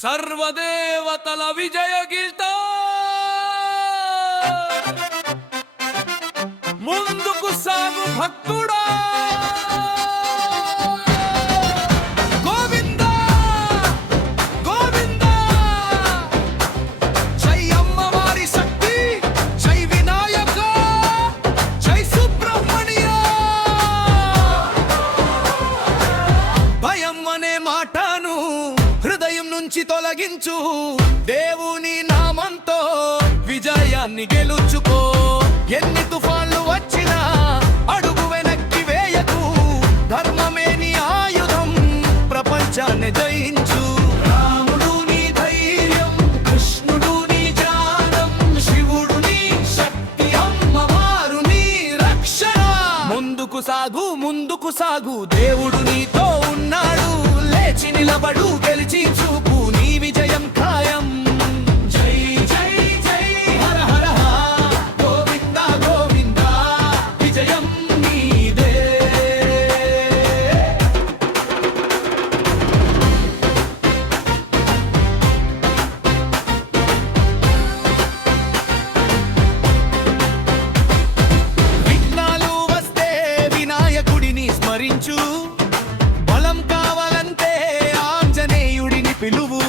సర్వదేవతల విజయ గీత ముందుకు సాగు భక్తుడా గోవింద గోవింద జై అమ్మవారి శక్తి జై వినాయక జై సుబ్రహ్మణ్య భయం అనే మాటను హృదయం నుంచి తొలగించు దేవుని నామంతో విజయాన్ని గెలుచుకో ఎన్ని తుఫాన్లు వచ్చినా అడుగు వెనక్కి వేయకు ధర్మమే నీ ఆయుధం ప్రపంచాన్ని జయించు రాముడు నీ ధైర్యం కృష్ణుడు నీ జ్ఞానం శివుడు నీ శక్తి అమ్మవారు నీ రక్షణ ముందుకు సాగు దేవుడు నీతో ఉన్నాడు లేచి నిలబడు గెలిచి చూపు నీ విజయం ఖాయం జై జై జై హర హర గోవింద గోవింద విజయం నీదే విఘ్నాలు వస్తే వినాయకుడిని స్మరించు బలం కావాలంటే ఆంజనేయుడిని పిలువు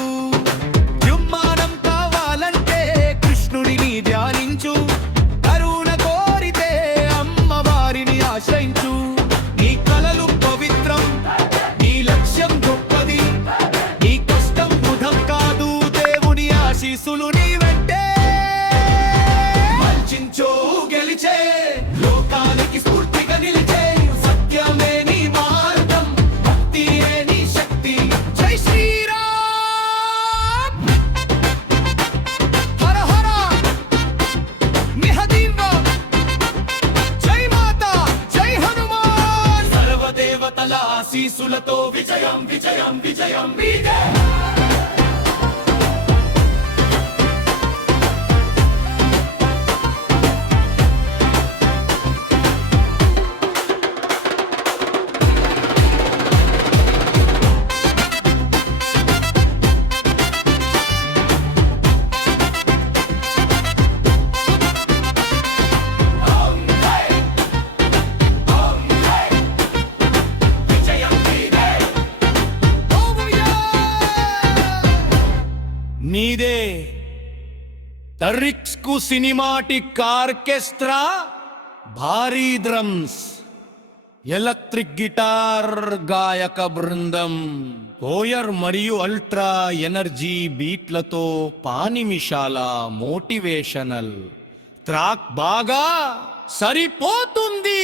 యుమ్మానం కావాలంటే కృష్ణుడిని ధ్యానించు కరుణ కోరితే అమ్మవారిని ఆశ్రయించు నీ కలలు పవిత్రం నీ లక్ష్యం గొప్పది నీ కష్టం బుధం కాదు దేవుని ఆశీస్సులు నీ వెంటే మల్చించో గెలిచే లోకానికి స్ఫూర్తిగా నిలిచే సత్యమే నీ మార్గం భక్తియే నీ శక్తి జై శ్రీరామ్ హర హర నిహదీవ జై మాత జై హనుమాన్ సర్వదేవతల ఆశీస్సులతో విజయం విజయం విజయం మీదే నీదే టరిక్స్కు సినిమాటిక్ ఆర్కెస్ట్రా భారీ డ్రమ్స్ ఎలక్ట్రిక్ గిటార్ గాయక బృందం కోయర్ మరియు అల్ట్రా ఎనర్జీ బీట్లతో పానిమిషాల మోటివేషనల్ ట్రాక్ బాగా సరిపోతుంది